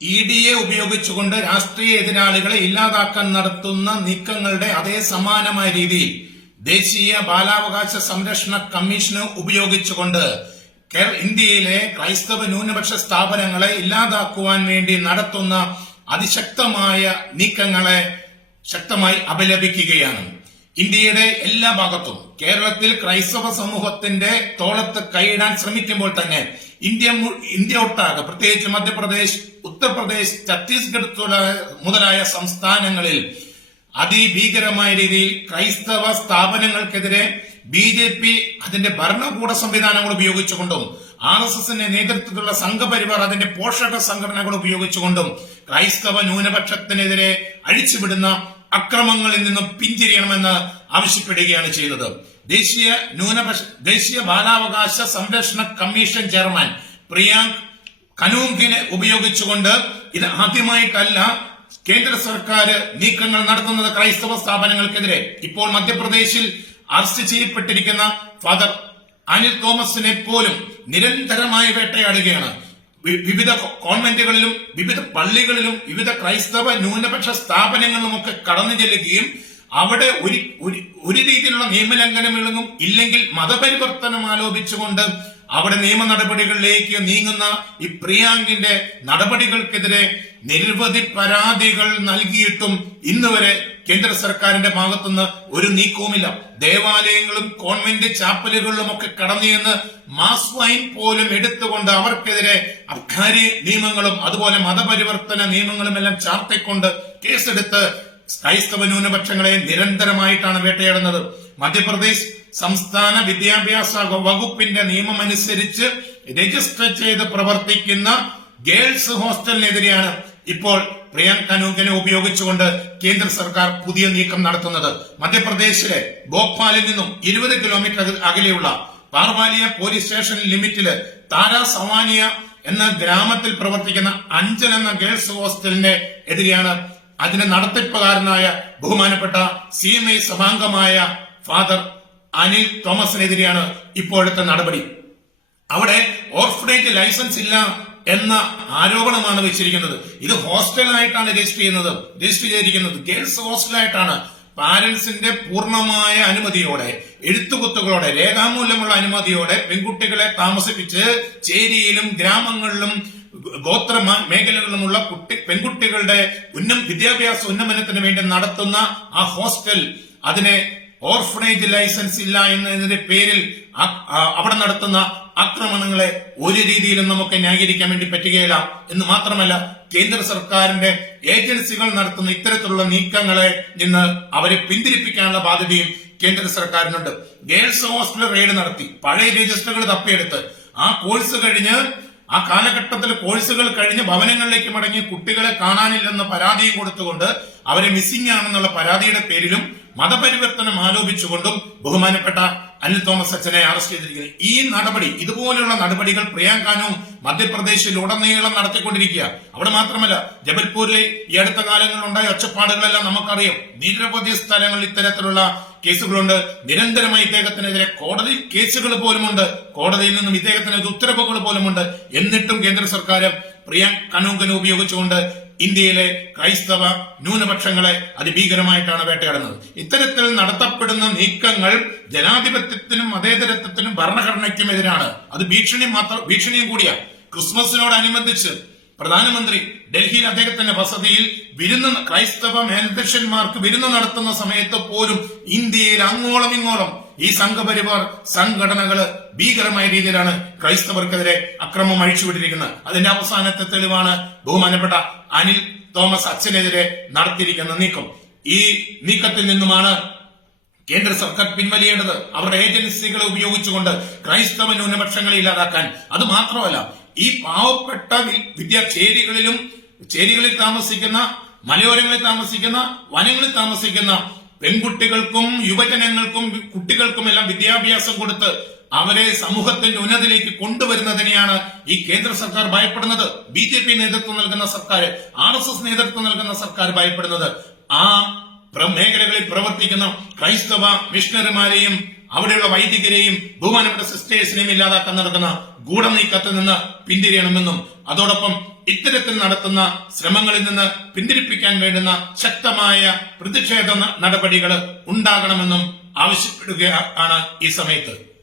E D A ഉപയോഗിച്ചുകൊണ്ട് രാഷ്ട്രീയ എതിരാളികളെ ഇല്ലാതാക്കാൻ നടത്തുന്ന നീക്കങ്ങളുടെ അതേ സമാനമായ രീതിയിൽ ദേശീയ ബാലാവകാശ സംരക്ഷണ കമ്മീഷന് ഉപയോഗിച്ചുകൊണ്ട് ഇന്ത്യയിലെ ക്രൈസ്തവ ന്യൂനപക്ഷ സ്ഥാപനങ്ങളെ ഇല്ലാതാക്കുവാൻ വേണ്ടി നടത്തുന്ന അതിശക്തമായ നീക്കങ്ങളെ ശക്തമായി അപലപിക്കുകയാണ്. ഇന്ത്യയുടെ എല്ലാ ഭാഗത്തും കേരളത്തിൽ ക്രൈസ്തവ സമൂഹത്തിന്റെ തോളത്ത് കൈയിടാൻ ശ്രമിക്കുമ്പോൾ തന്നെ ഇന്ത്യ ഇന്ത്യ ഒട്ടാകെ പ്രത്യേകിച്ച് മധ്യപ്രദേശ് ഉത്തർപ്രദേശ് ഛത്തീസ്ഗഡ് മുതലായ സംസ്ഥാനങ്ങളിൽ അതിഭീകരമായ രീതിയിൽ ക്രൈസ്തവ സ്ഥാപനങ്ങൾക്കെതിരെ ബി ജെ പി അതിന്റെ ഭരണകൂട സംവിധാനങ്ങൾ ഉപയോഗിച്ചുകൊണ്ടും ആർ എസ് എസിന്റെ നേതൃത്വത്തിലുള്ള സംഘപരിവാർ അതിന്റെ പോഷക സംഘടനകൾ ഉപയോഗിച്ചുകൊണ്ടും ക്രൈസ്തവ ന്യൂനപക്ഷത്തിനെതിരെ അഴിച്ചുവിടുന്ന അക്രമങ്ങളിൽ നിന്നും പിന്തിരിയണമെന്ന് ആവശ്യപ്പെടുകയാണ് ചെയ്തത്. ദേശീയ ന്യൂനപക്ഷ ദേശീയ ബാലാവകാശ സംരക്ഷണ കമ്മീഷൻ ചെയർമാൻ പ്രിയാങ്ക് കനൂങ്കിനെ ഉപയോഗിച്ചുകൊണ്ട് ഇത് ആദ്യമായിട്ടല്ല കേന്ദ്ര സർക്കാർ നീക്കങ്ങൾ നടത്തുന്നത് ക്രൈസ്തവ സ്ഥാപനങ്ങൾക്കെതിരെ. ഇപ്പോൾ മധ്യപ്രദേശിൽ അറസ്റ്റ് ചെയ്യപ്പെട്ടിരിക്കുന്ന ഫാദർ അനിൽ തോമസിനെ പോലും നിരന്തരമായി വേട്ടയാടുകയാണ്. വിവിധ കോൺവെന്റുകളിലും വിവിധ പള്ളികളിലും വിവിധ ക്രൈസ്തവ ന്യൂനപക്ഷ സ്ഥാപനങ്ങളിലുമൊക്കെ കടന്നു ചെല്ലുകയും അവിടെ ഒരു ഒരു- രീതിയിലുള്ള നിയമലംഘനങ്ങളൊന്നും ഇല്ലെങ്കിൽ മതപരിവർത്തനം ആലോപിച്ചുകൊണ്ട് അവിടെ നിയമ നടപടികളിലേക്ക് നീങ്ങുന്ന ഈ പ്രിയാങ്കിന്റെ നടപടികൾക്കെതിരെ നിരവധി പരാതികൾ നൽകിയിട്ടും ഇന്ന് വരെ കേന്ദ്ര സർക്കാരിന്റെ ഭാഗത്തുനിന്ന് ഒരു നീക്കവുമില്ല. ദേവാലയങ്ങളും കോൺവെന്റ് ചാപ്പലുകളിലും ഒക്കെ കടന്നു ചെന്ന് മാസ് വൈൻ പോലും എടുത്തുകൊണ്ട് അവർക്കെതിരെ അബ്കാരി നിയമങ്ങളും അതുപോലെ മതപരിവർത്തന നിയമങ്ങളും എല്ലാം ചാർത്തിക്കൊണ്ട് കേസെടുത്ത് ക്രൈസ്തവ ന്യൂനപക്ഷങ്ങളെ നിരന്തരമായിട്ടാണ് വേട്ടയാടുന്നത്. മധ്യപ്രദേശ് സംസ്ഥാന വിദ്യാഭ്യാസ വകുപ്പിന്റെ നിയമമനുസരിച്ച് രജിസ്റ്റർ ചെയ്ത് പ്രവർത്തിക്കുന്ന ഗേൾസ് ഹോസ്റ്റലിനെതിരെയാണ് ഇപ്പോൾ പ്രിയങ്ക ഉപയോഗിച്ചുകൊണ്ട് കേന്ദ്ര സർക്കാർ പുതിയ നീക്കം നടത്തുന്നത്. മധ്യപ്രദേശിലെ ഭോപ്പാലിൽ നിന്നും ഇരുപത് കിലോമീറ്റർ അക- അകലെയുള്ള പാർവാലിയ പോലീസ് സ്റ്റേഷൻ ലിമിറ്റിൽ താര സവാനിയ എന്ന ഗ്രാമത്തിൽ പ്രവർത്തിക്കുന്ന അഞ്ചൽ എന്ന ഗേൾസ് ഹോസ്റ്റലിന്റെ എതിരെയാണ് അതിന്റെ നടത്തിപ്പുകാരനായ ബഹുമാനപ്പെട്ട സി എം ഐ സഭാംഗമായ ഫാദർ അനിൽ തോമസിനെതിരെയാണ് ഇപ്പോഴത്തെ നടപടി. അവിടെ ഓർഫനേജ് ലൈസൻസ് ഇല്ല എന്ന ആരോപണമാണ് വെച്ചിരിക്കുന്നത്. ഇത് ഹോസ്റ്റലായിട്ടാണ് രജിസ്റ്റർ ചെയ്യുന്നത് രജിസ്റ്റർ ചെയ്തിരിക്കുന്നത്. ഗേൾസ് ഹോസ്റ്റലായിട്ടാണ്. പാരന്റ്സിന്റെ പൂർണമായ അനുമതിയോടെ എഴുത്തുകുത്തുകളോടെ രേഖാമൂലമുള്ള അനുമതിയോടെ പെൺകുട്ടികളെ താമസിപ്പിച്ച് ചേരിയിലും ഗ്രാമങ്ങളിലും ഗോത്ര മേഖലകളിലുമുള്ള കുട്ടി പെൺകുട്ടികളുടെ ഉന്നം വിദ്യാഭ്യാസ ഉന്നമനത്തിന് വേണ്ടി നടത്തുന്ന ആ ഹോസ്റ്റൽ അതിനെ ഓർഫനേജ് ലൈസൻസ് ഇല്ല എന്നതിന്റെ പേരിൽ അവിടെ നടത്തുന്ന ആക്രമണങ്ങളെ ഒരു രീതിയിലും നമുക്ക് ന്യായീകരിക്കാൻ വേണ്ടി പറ്റുകയില്ല. എന്ന് മാത്രമല്ല കേന്ദ്ര സർക്കാരിന്റെ ഏജൻസികൾ നടത്തുന്ന ഇത്തരത്തിലുള്ള നീക്കങ്ങളെ നിന്ന് അവരെ പിന്തിരിപ്പിക്കാനുള്ള ബാധ്യതയും കേന്ദ്ര സർക്കാരിനുണ്ട്. ഗേൾസ് ഹോസ്റ്റൽ റെയ്ഡ് നടത്തി. പഴയ രജിസ്റ്ററുകൾ തപ്പിയെടുത്ത്. ആ കോഴ്സ് കഴിഞ്ഞ് ആ കാലഘട്ടത്തിൽ കോഴ്സുകൾ കഴിഞ്ഞ് ഭവനങ്ങളിലേക്ക് മടങ്ങി കുട്ടികളെ കാണാനില്ലെന്ന പരാതിയും കൊടുത്തുകൊണ്ട് അവരെ മിസ്സിംഗ് ആണെന്നുള്ള പരാതിയുടെ പേരിലും മതപരിവർത്തനം ആരോപിച്ചുകൊണ്ടും ബഹുമാനപ്പെട്ട അനിൽ തോമസ് അച്ഛനെ അറസ്റ്റ് ചെയ്തിരിക്കുന്നത് ഈ നടപടി ഇതുപോലെയുള്ള നടപടികൾ പ്രിയാങ്കാനും മധ്യപ്രദേശിൽ ഉടനീളം നടത്തിക്കൊണ്ടിരിക്കുക. അവിടെ മാത്രമല്ല ജബൽപൂരിലെ ഈ അടുത്ത കാലങ്ങളിൽ ഉണ്ടായ ഒച്ചപ്പാടുകളെല്ലാം നമുക്കറിയാം. നിരവധി സ്ഥലങ്ങളിൽ ഇത്തരത്തിലുള്ള കേസുകളുണ്ട്. നിരന്തരമായി ഇദ്ദേഹത്തിനെതിരെ കോടതി കേസുകൾ പോലുമുണ്ട്. കോടതിയിൽ നിന്നും ഇദ്ദേഹത്തിനെതിരെ ഉത്തരവുകൾ പോലുമുണ്ട്. എന്നിട്ടും കേന്ദ്ര സർക്കാർ പ്രിയങ്ക് കനൂങ്കനെ ഉപയോഗിച്ചുകൊണ്ട് ഇന്ത്യയിലെ ക്രൈസ്തവ ന്യൂനപക്ഷങ്ങളെ അതിഭീകരമായിട്ടാണ് വേട്ടയാടുന്നത്. ഇത്തരത്തിൽ നടത്തപ്പെടുന്ന നീക്കങ്ങൾ ജനാധിപത്യത്തിനും മതേതരത്വത്തിനും ഭരണഘടനയ്ക്കും എതിരാണ്. അത് ഭീഷണി മാത്രം ഭീഷണിയും കൂടിയാണ്. ക്രിസ്മസിനോടനുബന്ധിച്ച് പ്രധാനമന്ത്രി ഡൽഹിയിൽ അദ്ദേഹത്തിന്റെ വസതിയിൽ വിരുന്ന് ക്രൈസ്തവ മേലധ്യക്ഷന്മാർക്ക് വിരുന്ന് നടത്തുന്ന സമയത്ത് പോലും ഇന്ത്യയിൽ അങ്ങോളം ഇങ്ങോളം ഈ സംഘപരിവാർ സംഘടനകൾ ഭീകരമായ രീതിയിലാണ് ക്രൈസ്തവർക്കെതിരെ അക്രമം അഴിച്ചുവിട്ടിരിക്കുന്നത്. അതിന്റെ അവസാനത്തെ തെളിവാണ് ബഹുമാനപ്പെട്ട അനിൽ തോമസ് അച്ഛനെതിരെ നടത്തിയിരിക്കുന്ന നീക്കം. ഈ നീക്കത്തിൽ നിന്നുമാണ് കേന്ദ്ര സർക്കാർ പിൻവലിയേണ്ടത്. അവരുടെ ഏജൻസികളെ ഉപയോഗിച്ചുകൊണ്ട് ക്രൈസ്തവ ന്യൂനപക്ഷങ്ങളെ ഇല്ലാതാക്കാൻ. അത് മാത്രമല്ല ഈ പാവപ്പെട്ട വി- വിദ്യാ ചേരികളിലും ചേരികളിൽ താമസിക്കുന്ന മലയോരങ്ങളിൽ താമസിക്കുന്ന വനങ്ങളിൽ താമസിക്കുന്ന പെൺകുട്ടികൾക്കും യുവജനങ്ങൾക്കും കുട്ടികൾക്കും എല്ലാം വിദ്യാഭ്യാസം കൊടുത്ത് അവരെ സമൂഹത്തിന്റെ ഉന്നതിലേക്ക് കൊണ്ടുവരുന്നതിനെയാണ് ഈ കേന്ദ്ര സർക്കാർ ഭയപ്പെടുന്നത്. ബി ജെ പി നേതൃത്വം നൽകുന്ന സർക്കാർ ആർ എസ് എസ് നേതൃത്വം നൽകുന്ന സർക്കാർ ഭയപ്പെടുന്നത്. ആ മേഖലകളിൽ പ്രവർത്തിക്കുന്ന ക്രൈസ്തവ മിഷണറിമാരെയും അവിടെയുള്ള വൈദികരെയും ബഹുമാനപ്പെട്ട സിസ്റ്റേഴ്സിനെയും ഇല്ലാതാക്കാൻ നടക്കുന്ന ഗൂഢനീക്കത്തിൽ നിന്ന് പിന്തിരിയണമെന്നും അതോടൊപ്പം ഇത്തരത്തിൽ നടത്തുന്ന ശ്രമങ്ങളിൽ നിന്ന് പിന്തിരിപ്പിക്കാൻ വേണ്ടുന്ന ശക്തമായ പ്രതിഷേധ നടപടികൾ ഉണ്ടാകണമെന്നും ആവശ്യപ്പെടുകയാണ് ഈ സമയത്ത്.